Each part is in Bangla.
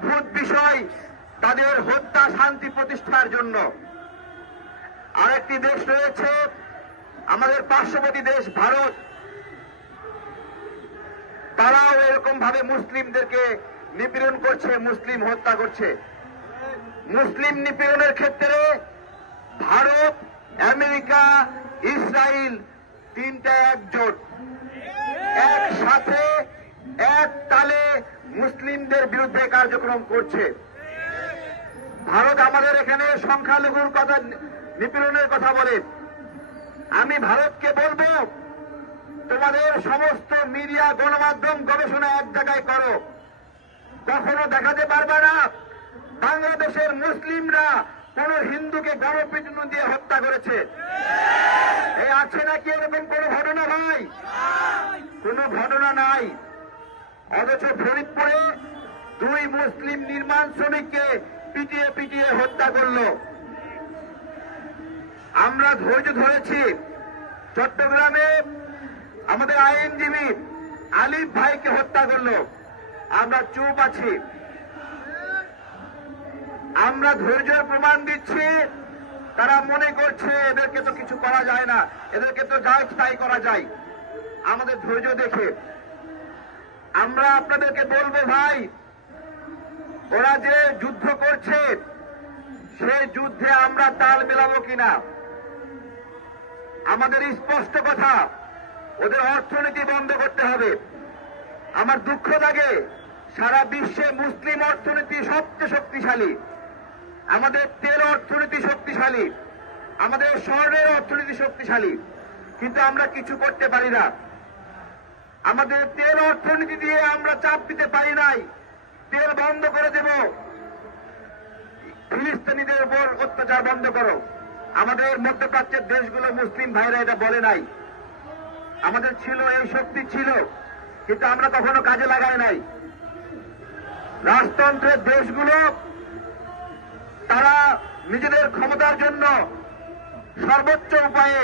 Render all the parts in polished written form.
অদ্ভুত বিষয়, তাদের হত্যা শান্তি প্রতিষ্ঠার জন্য। আরেকটি দেশ রয়েছে আমাদের পার্শ্ববর্তী দেশ ভারত, তারাও এরকম ভাবে মুসলিমদেরকে নিপীড়ন করছে, মুসলিম হত্যা করছে। মুসলিম নিপীড়নের ক্ষেত্রে ভারত, আমেরিকা, ইসরায়েল তিনটা একজোট, একসাথে এক তালে মুসলিমদের বিরুদ্ধে কার্যক্রম করছে। ভারত আমাদের এখানে সংখ্যালঘুর কথা, নিপীড়নের কথা বলে। আমি ভারতকে বলবো, তোমাদের সমস্ত মিডিয়া, গণমাধ্যম, গবেষণা এক জায়গায় করো। কখনো দেখাতে পারবে না বাংলাদেশের মুসলিমরা কোন হিন্দুকে গণপিটুনি দিয়ে হত্যা করেছে। এই আছে নাকি এরকম কোন ঘটনা? ভাই, কোন ঘটনা নাই। অথচ ফরিদপুরে 2 মুসলিম নির্মাণ শ্রমিককে পিটিয়ে পিটিয়ে হত্যা করলো। আমরা ধৈর্য ধরেছি। চট্টগ্রামে আমাদের আইনজীবী আলিফ ভাইকে হত্যা করলো, আমরা চুপ আছি। আমরা ধৈর্যের প্রমাণ দিচ্ছি। তারা মনে করছে এদেরকে তো কিছু করা যায় না, এদেরকে তো যা তাই করা যায় আমাদের ধৈর্য দেখে। আমরা আপনাদেরকে বলবো ভাই, ওরা যে যুদ্ধ করছে সেই যুদ্ধে আমরা তাল মেলাবো কিনা। আমাদের স্পষ্ট কথা, ওদের অর্থনীতি বন্ধ করতে হবে। আমার দুঃখ লাগে, সারা বিশ্বে মুসলিম অর্থনীতি সবচেয়ে শক্তিশালী, আমাদের তেল অর্থনীতি শক্তিশালী, আমাদের স্বর্ণের অর্থনীতি শক্তিশালী, কিন্তু আমরা কিছু করতে পারি না। আমাদের তেল অর্থনীতি দিয়ে আমরা চাপ দিতে পারি নাই, তেল বন্ধ করে দেব, ফিলিস্তিনিদের উপর অত্যাচার বন্ধ করো। আমাদের মধ্যপ্রাচ্যের দেশগুলো মুসলিম ভাইরা এটা বলে নাই। আমাদের ছিল, এই শক্তি ছিল, কিন্তু আমরা কখনো কাজে লাগাই নাই। রাজতন্ত্রের দেশগুলো তারা নিজেদের ক্ষমতার জন্য সর্বোচ্চ উপায়ে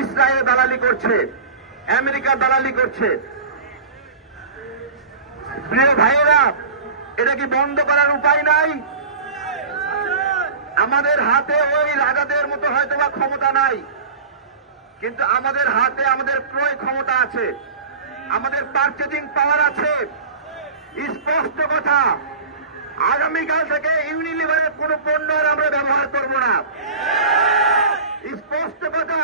ইসরায়েল দালালি করছে, আমেরিকা দালালি করছে। প্রিয় ভাইয়েরা, এটা কি বন্ধ করার উপায় নাই? আমাদের হাতে ওই রাজাদের মতো হয়তো বা ক্ষমতা নাই, কিন্তু আমাদের হাতে আমাদের ক্রয় ক্ষমতা আছে, আমাদের পারচেজিং পাওয়ার আছে। স্পষ্ট কথা, আগামীকাল থেকে ইউনিলিভারের কোন পণ্য আমরা ব্যবহার করব না। স্পষ্ট কথা,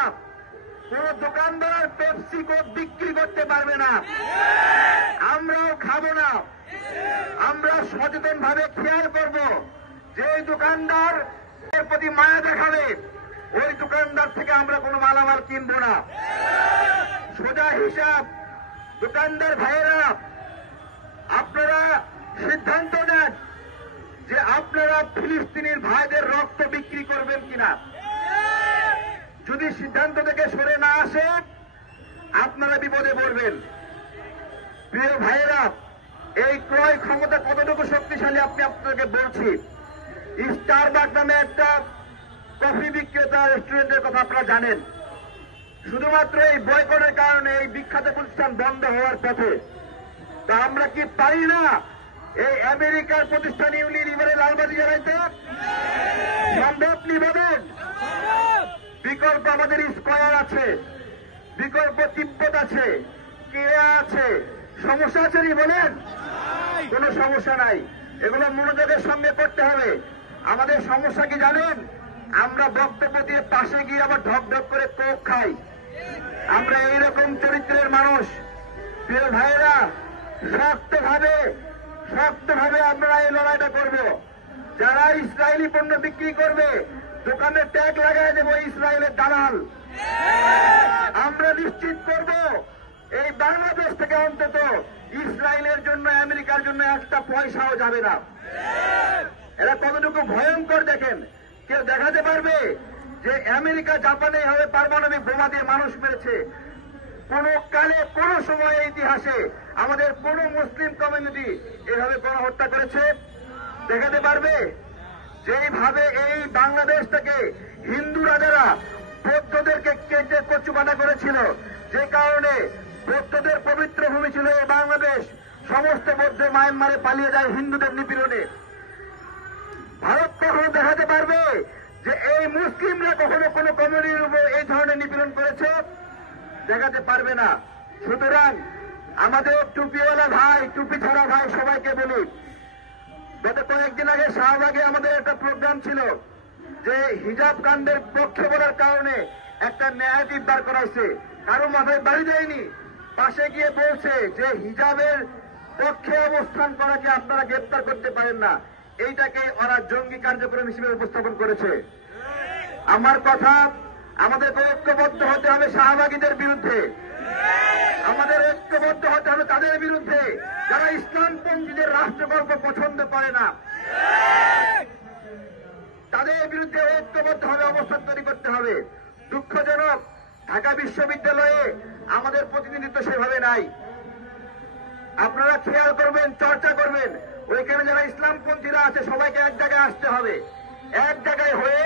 কোন দোকানদার পেপসি কোক বিক্রি করতে পারবে না, আমরাও খাবো না। আমরা সচেতন ভাবে খেয়াল করব, যে দোকানদার এর প্রতি মায়া দেখাবে ওই দোকানদার থেকে আমরা কোনো মালামাল কিনবো না। সোজা হিসাব, দোকানদার ভাইয়েরা, আপনারা সিদ্ধান্ত নেন যে আপনারা ফিলিস্তিনির ভাইদের রক্ত বিক্রি করবেন কিনা। যদি সিদ্ধান্ত থেকে সরে না আসে, আপনারা বিপদে পড়বেন। প্রিয় ভাইয়েরা, এই ক্রয় ক্ষমতা কতটুকু শক্তিশালী আপনি আপনাকে বলছি। স্টারবাকস নামে একটা কফি বিক্রেতা রেস্টুরেন্টের কথা আপনারা জানেন। শুধুমাত্র এই বয়কটের কারণে এই বিখ্যাত প্রতিষ্ঠান বন্ধ হওয়ার পথে। তা আমরা কি পারি না এই আমেরিকার প্রতিষ্ঠান ইউনিলিভারে লালবাজি জ্বালাইতে? সম্ভব নিবেদন। বিকল্প আমাদের স্কয়ার আছে, বিকল্প তিব্বত আছে, কেয়া আছে। সমস্যা আছে নি বলেন? কোন সমস্যা নাই। এগুলো মনোযোগের সঙ্গে করতে হবে। আমাদের সমস্যা কি জানেন? আমরা বক্তব্য দিয়ে পাশে গিয়ে আবার ঢক ঢক করে কোক খাই। আমরা এইরকম চরিত্রের মানুষ। প্রিয় ভাইয়েরা, শক্তভাবে আমরা এই লড়াইটা করব। যারা ইসরায়েলি পণ্য বিক্রি করবে, দোকানে ট্যাগ লাগাই দেব ইসরায়েলের দালাল। আমরা নিশ্চিত করব এই বাংলাদেশ থেকে অন্তত ইসরায়েলের জন্য, আমেরিকার জন্য একটা পয়সাও যাবে না। এরা কতটুকু ভয়ঙ্কর দেখেন। কেউ দেখাতে পারবে যে আমেরিকা জাপানে এভাবে পারমাণবিক বোমা দিয়ে মানুষ মেরেছে? কোন কালে, কোন সময় ইতিহাসে আমাদের কোন মুসলিম কমিউনিটি এভাবে গণহত্যা করেছে? দেখাতে পারবে? যেইভাবে এই বাংলাদেশ থেকে হিন্দু রাজারা বৌদ্ধদেরকে কেটে কচুকাটা করেছিল, যে কারণে বৌদ্ধদের পবিত্র ভূমি ছিল এই বাংলাদেশ, সমস্ত বৌদ্ধ মায়ানমারে পালিয়ে যায় হিন্দুদের নিপীড়নে। ভারত কখনো দেখাতে পারবে যে এই মুসলিমরা কখনো কোনো কমিউনিটির উপর এই ধরনের নিপীড়ন করেছে? দেখাতে পারবে না। সুতরাং আমাদের টুপিওয়ালা ভাই, টুপি ছাড়া ভাই সবাইকে বলি, গত কয়েকদিন আগে শাহবাগে আমাদের একটা প্রোগ্রাম ছিল যে হিজাব কাণ্ডের পক্ষে বলার কারণে একটা ন্যায়াধীশ দাঁড় করা হয়েছে, কারো মাথায় বাড়ি দেয়নি, পাশে গিয়ে বলছে যে হিজাবের পক্ষে অবস্থান করাকে আপনারা গ্রেপ্তার করতে পারেন না। এইটাকে ওরা জঙ্গি কার্যক্রম হিসেবে উপস্থাপন করেছে। আমার কথা, আমাদের ঐক্যবদ্ধ হতে হবে শাহবাগীদের বিরুদ্ধে, আমাদের ঐক্যবদ্ধ হতে হবে তাদের বিরুদ্ধে যারা ইসলামপন্থীদের রাষ্ট্রকল্প পছন্দ করে না। তাদের বিরুদ্ধে ঐক্যবদ্ধভাবে অবস্থান তৈরি করতে হবে। দুঃখজনক, ঢাকা বিশ্ববিদ্যালয়ে আমাদের প্রতিনিধিত্ব সেভাবে নাই। আপনারা খেয়াল করবেন, চর্চা করবেন, ওইখানে যারা ইসলামপন্থীরা আছে সবাইকে এক জায়গায় আসতে হবে, এক জায়গায় হয়ে